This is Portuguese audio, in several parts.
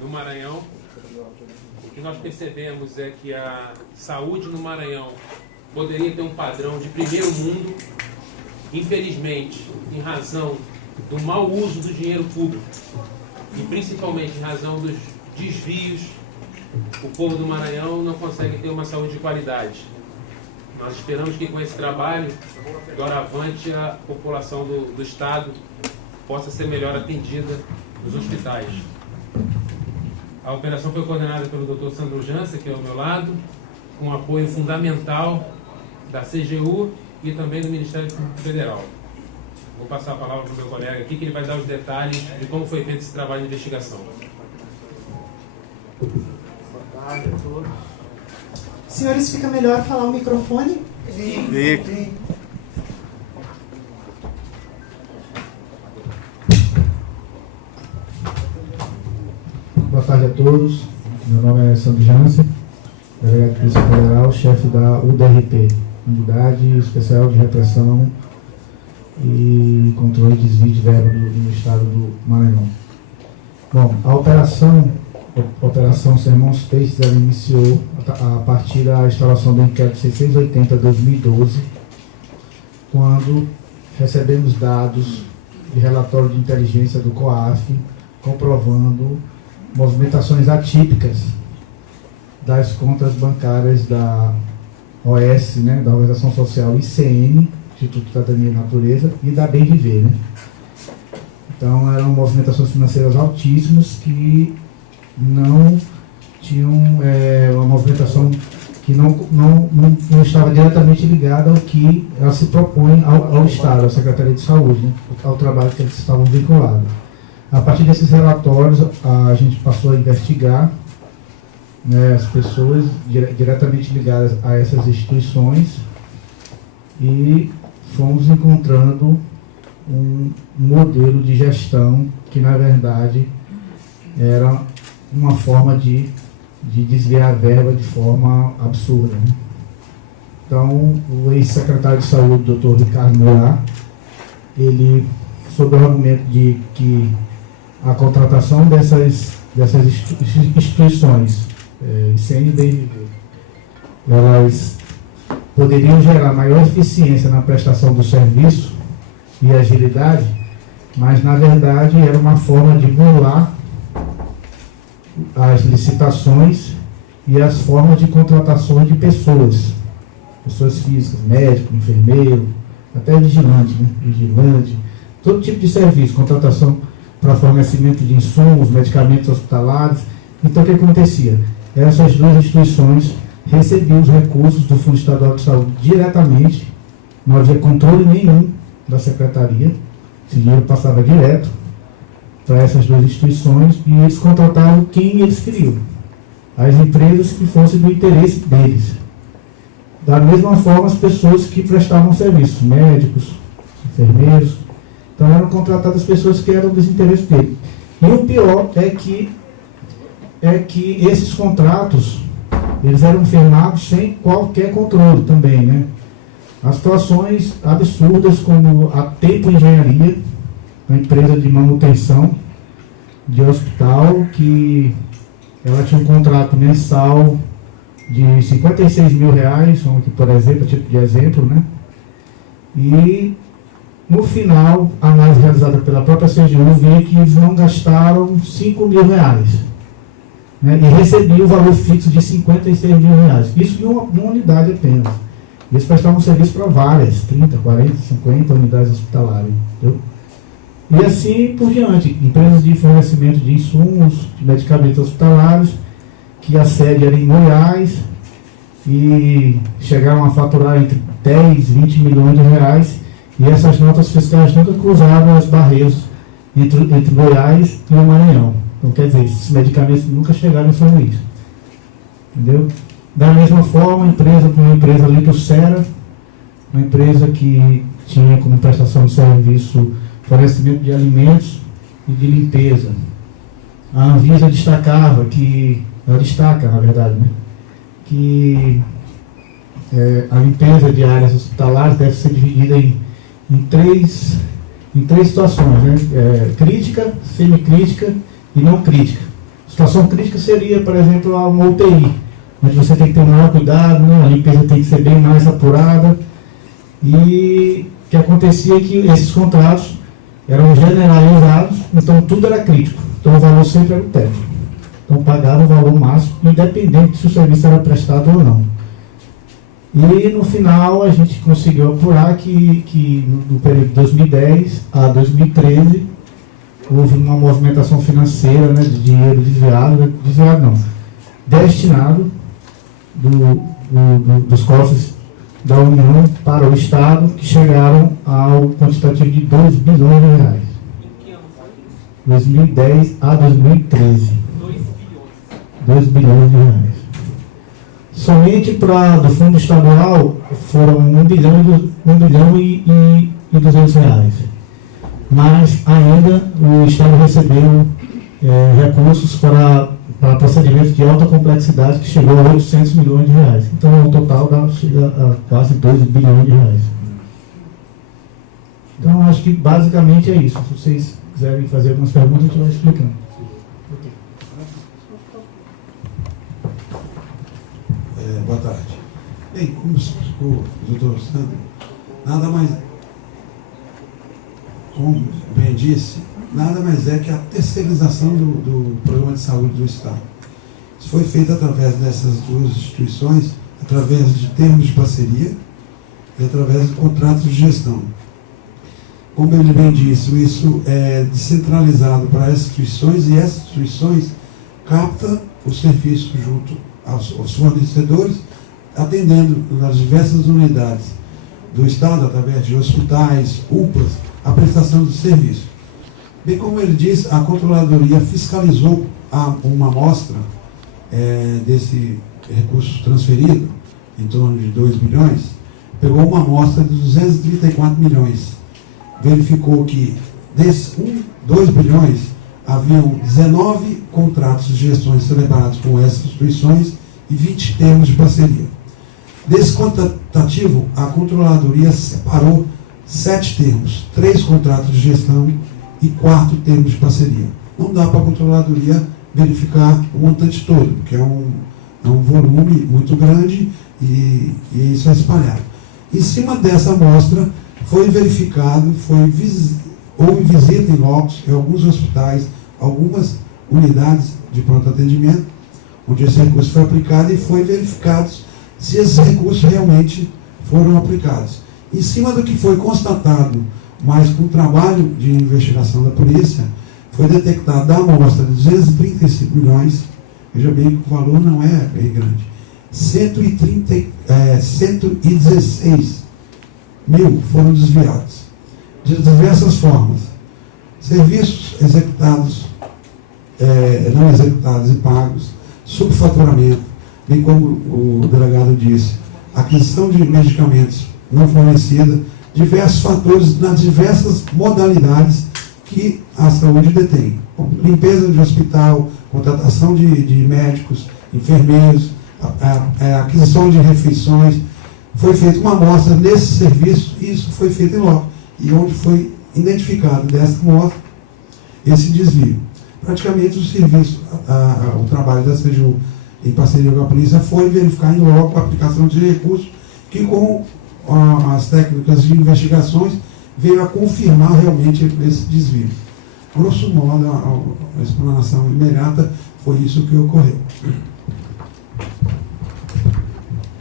no Maranhão. O que nós percebemos é que a saúde no Maranhão poderia ter um padrão de primeiro mundo. Infelizmente, em razão do mau uso do dinheiro público e principalmente em razão dos desvios, o povo do Maranhão não consegue ter uma saúde de qualidade. Nós esperamos que com esse trabalho, doravante, a população do Estado possa ser melhor atendida nos hospitais. A operação foi coordenada pelo Dr. Sandro Jança, que é ao meu lado, com apoio fundamental da CGU e também do Ministério Público Federal. Vou passar a palavra para o meu colega aqui, que ele vai dar os detalhes de como foi feito esse trabalho de investigação. Boa tarde a todos. Senhores, fica melhor falar o microfone? Sim. Boa tarde a todos. Meu nome é Sandro Jansen, delegado de Polícia Federal, chefe da UDRP, Unidade Especial de Repressão e Controle de Desvio de Verba do Estado do Maranhão. Bom, a Operação Sermões Peixes, ela iniciou a partir da instalação do inquérito 680/2012, quando recebemos dados de relatório de inteligência do COAF, comprovando movimentações atípicas das contas bancárias da OS, né, da Organização Social ICN, Instituto de Cidadania e Natureza, e da Bem Viver, né? Então eram movimentações financeiras altíssimas que não tinham uma movimentação que não estava diretamente ligada ao que ela se propõe ao Estado, à Secretaria de Saúde, né, ao trabalho que eles estavam vinculados. A partir desses relatórios, a gente passou a investigar, né, as pessoas diretamente ligadas a essas instituições e fomos encontrando um modelo de gestão que, na verdade, era uma forma de desviar a verba de forma absurda, né? Então, o ex-secretário de Saúde, Dr. Ricardo Morar, ele, sob o argumento de que a contratação dessas instituições, ICN e Bem Viver, elas poderiam gerar maior eficiência na prestação do serviço e agilidade, mas, na verdade, era uma forma de burlar as licitações e as formas de contratação de pessoas físicas, médico, enfermeiro, até vigilante, né? Vigilante, todo tipo de serviço, contratação para fornecimento de insumos, medicamentos hospitalares. Então, o que acontecia? Essas duas instituições recebiam os recursos do Fundo Estadual de Saúde diretamente, não havia controle nenhum da Secretaria, esse dinheiro passava direto para essas duas instituições e eles contratavam quem eles queriam, as empresas que fossem do interesse deles. Da mesma forma, as pessoas que prestavam serviços, médicos, enfermeiros, então eram contratadas pessoas que eram dos interesses deles. E o pior é que esses contratos, eles eram firmados sem qualquer controle também, né? As situações absurdas, como a Tempo Engenharia, uma empresa de manutenção de hospital, que ela tinha um contrato mensal de R$56 mil, vamos aqui, por exemplo, tipo de exemplo, né? E no final, a análise realizada pela própria CGU via que eles não gastaram R$5 mil, né? E recebiam o valor fixo de R$56 mil. Isso em uma unidade apenas. Eles prestavam serviço para várias, 30, 40, 50 unidades hospitalares. Entendeu? E assim por diante, empresas de fornecimento de insumos, de medicamentos hospitalares, que a sede era em Goiás, e chegaram a faturar entre 10 e 20 milhões de reais, e essas notas fiscais nunca cruzavam as barreiras entre Goiás e o Maranhão. Então, quer dizer, esses medicamentos nunca chegaram em São Luís. Entendeu? Da mesma forma, uma empresa Litocera, uma empresa que tinha como prestação de serviço fornecimento de alimentos e de limpeza. A Anvisa destacava que, ela destaca, na verdade, né, que a limpeza de áreas hospitalares deve ser dividida em três situações, né? Crítica, semicrítica e não crítica. Situação crítica seria, por exemplo, uma UTI, onde você tem que ter maior cuidado, né? A limpeza tem que ser bem mais apurada. E o que acontecia é que esses contratos eram generalizados, então tudo era crítico. Então o valor sempre era o teto. Então pagava o valor máximo, independente se o serviço era prestado ou não. E no final a gente conseguiu apurar que no período de 2010 a 2013 houve uma movimentação financeira, né, de dinheiro desviado não, destinado dos cofres da União para o Estado, que chegaram ao quantitativo de 2 bilhões de reais. Em que ano foi isso? 2010 a 2013. 2 bilhões de reais. Somente do fundo estadual foram 1 bilhão e 200 reais. Mas ainda o Estado recebeu recursos para procedimentos de alta complexidade que chegou a 800 milhões de reais. Então o total chega a quase 2 bilhões de reais. Então acho que basicamente é isso. Se vocês quiserem fazer algumas perguntas, a gente vai explicando. Boa tarde. Bem, como explicou o doutor Sandro, nada mais, como bem disse, nada mais é que a terceirização do programa de saúde do Estado. Isso foi feito através dessas duas instituições, através de termos de parceria e através de contratos de gestão. Como ele bem disse, isso é descentralizado para as instituições e essas instituições captam o serviço junto aos fornecedores, atendendo nas diversas unidades do Estado, através de hospitais, UPAs, a prestação de serviço. Bem como ele disse, a Controladoria fiscalizou uma amostra desse recurso transferido, em torno de 2 bilhões, pegou uma amostra de 234 milhões. Verificou que desses 2 bilhões, haviam 19 contratos de gestões celebrados com essas instituições e 20 termos de parceria. Desse quantitativo, a Controladoria separou 7 termos, 3 contratos de gestão e 4 termos de parceria. Não dá para a Controladoria verificar o montante todo, porque é um volume muito grande e isso é espalhado. Em cima dessa amostra, foi verificado, houve visita em locos, em alguns hospitais, algumas unidades de pronto atendimento, onde esse recurso foi aplicado e foi verificado se esses recursos realmente foram aplicados. Em cima do que foi constatado, mas com o trabalho de investigação da polícia, foi detectado da amostra de 235 milhões, veja bem que o valor não é bem grande, 116 mil foram desviados, de diversas formas. Serviços executados, não executados e pagos, subfaturamento, bem como o delegado disse, aquisição de medicamentos não fornecida, diversos fatores nas diversas modalidades que a saúde detém. Limpeza de hospital, contratação de médicos, enfermeiros, aquisição de refeições. Foi feita uma amostra nesse serviço e isso foi feito em loco. E onde foi identificado dessa amostra esse desvio. Praticamente o serviço, o trabalho da CGU em parceria com a polícia foi verificar em loco a aplicação de recursos que com as técnicas de investigações veio a confirmar realmente esse desvio. Grosso modo, a explanação imediata foi isso que ocorreu.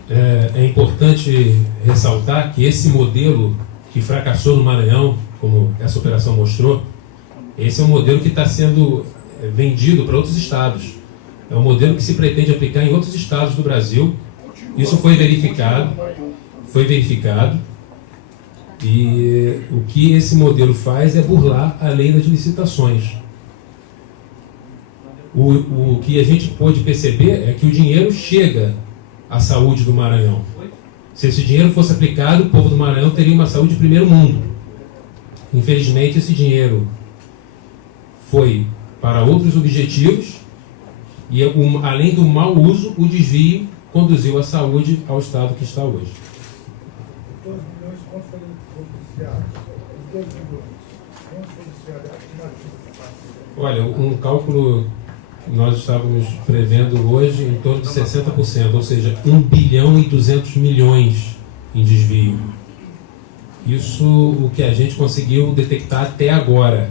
É importante ressaltar que esse modelo que fracassou no Maranhão, como essa operação mostrou, esse é um modelo que está sendo vendido para outros estados. É um modelo que se pretende aplicar em outros estados do Brasil. Isso foi verificado, e o que esse modelo faz é burlar a lei das licitações. O que a gente pôde perceber é que o dinheiro chega à saúde do Maranhão. Se esse dinheiro fosse aplicado, o povo do Maranhão teria uma saúde de primeiro mundo. Infelizmente, esse dinheiro foi para outros objetivos e, além do mau uso, o desvio conduziu a saúde ao estado que está hoje. 2 milhões, quanto foi beneficiado? Os 2 milhões, quanto foi beneficiado? Olha, um cálculo nós estávamos prevendo hoje em torno de 60%, ou seja, 1 bilhão e 200 milhões em desvio. Isso o que a gente conseguiu detectar até agora,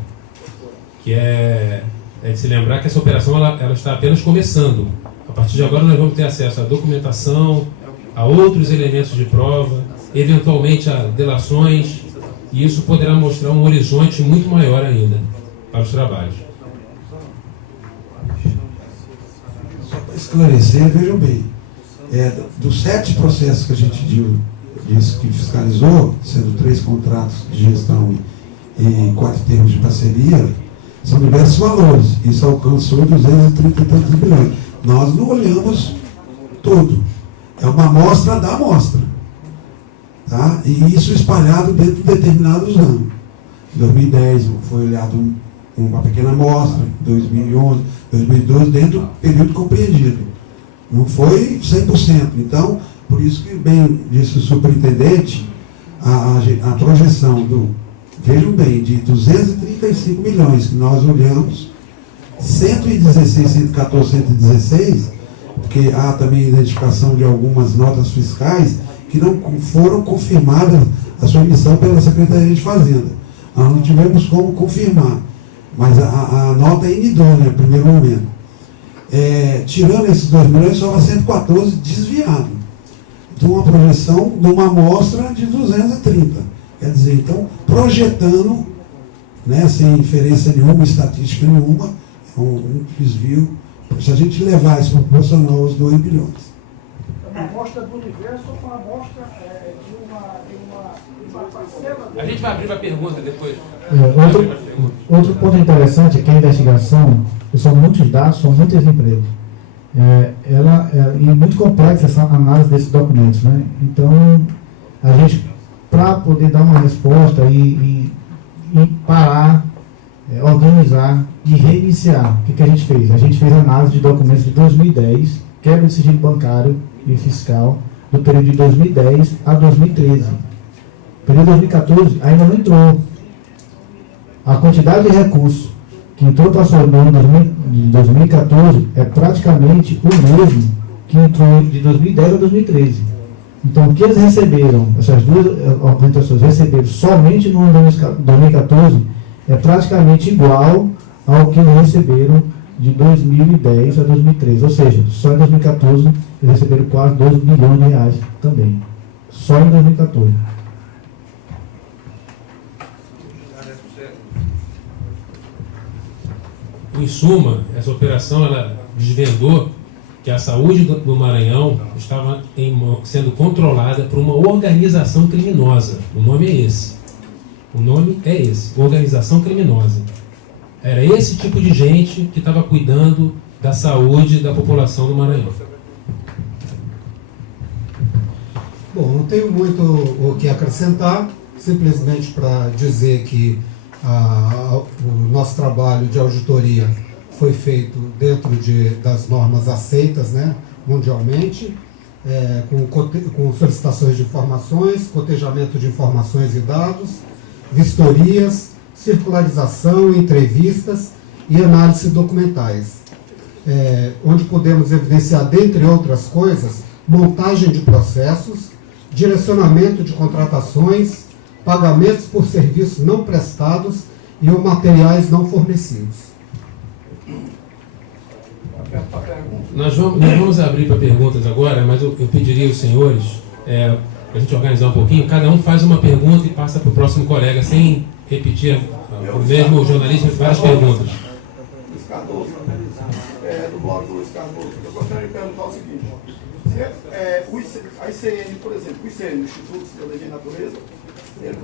que é de se lembrar que essa operação ela está apenas começando. A partir de agora nós vamos ter acesso à documentação, a outros elementos de prova, eventualmente a delações, e isso poderá mostrar um horizonte muito maior ainda para os trabalhos. Só para esclarecer, vejam bem, dos 7 processos que a gente disse que fiscalizou, sendo 3 contratos de gestão e 4 termos de parceria, são diversos valores. Isso alcançou 230 e tantos bilhões. Nós não olhamos tudo. É uma amostra da amostra. Tá? E isso espalhado dentro de determinados anos. Em 2010 foi olhado uma pequena amostra, em 2011, 2012, dentro do período compreendido. Não foi 100%. Então, por isso que bem disse o superintendente, a projeção vejam bem, de 235 milhões que nós olhamos, 116, 114, 116, porque há também a identificação de algumas notas fiscais que não foram confirmadas a sua emissão pela Secretaria de Fazenda. Nós não tivemos como confirmar, mas a nota é inidônea no primeiro momento. Tirando esses 2 milhões, só 114 desviado de uma projeção de uma amostra de 230. Quer dizer, então, projetando, né, sem inferência nenhuma, estatística nenhuma, é um desvio. Se a gente levar isso proporcional aos 2 bilhões. É uma amostra do universo ou uma amostra de uma parcela? A gente vai abrir para pergunta depois. Outro ponto interessante é que a investigação, são muitos dados, são muitas empresas. E muito complexa essa análise desses documentos, né? Então, a gente, para poder dar uma resposta e parar, organizar e reiniciar, o que a gente fez? A gente fez análise de documentos de 2010, quebra de sigilo bancário e fiscal, do período de 2010 a 2013. O período de 2014 ainda não entrou. A quantidade de recursos que entrou para o ano de 2014 é praticamente o mesmo que entrou de 2010 a 2013. Então, o que eles receberam, essas duas organizações receberam somente no ano de 2014, é praticamente igual ao que eles receberam de 2010 a 2013. Ou seja, só em 2014 eles receberam quase 12 bilhões de reais também. Só em 2014. Em suma, essa operação ela desvendou que a saúde do Maranhão estava sendo controlada por uma organização criminosa. O nome é esse. O nome é esse, organização criminosa. Era esse tipo de gente que estava cuidando da saúde da população do Maranhão. Bom, não tenho muito o que acrescentar, simplesmente para dizer que o nosso trabalho de auditoria foi feito dentro das normas aceitas, né, mundialmente, com solicitações de informações, cotejamento de informações e dados, vistorias, circularização, entrevistas e análise documentais, onde podemos evidenciar, dentre outras coisas, montagem de processos, direcionamento de contratações, pagamentos por serviços não prestados e ou materiais não fornecidos. Nós vamos abrir para perguntas agora, mas eu pediria aos senhores, para a gente organizar um pouquinho, cada um faz uma pergunta e passa para o próximo colega, sem repetir o mesmo jornalista várias perguntas. Luiz Cardoso, do blog do Luiz Cardoso. Eu gostaria de perguntar o seguinte: a ICN, por exemplo, o ICN, o Instituto de Cidadania e Natureza, ele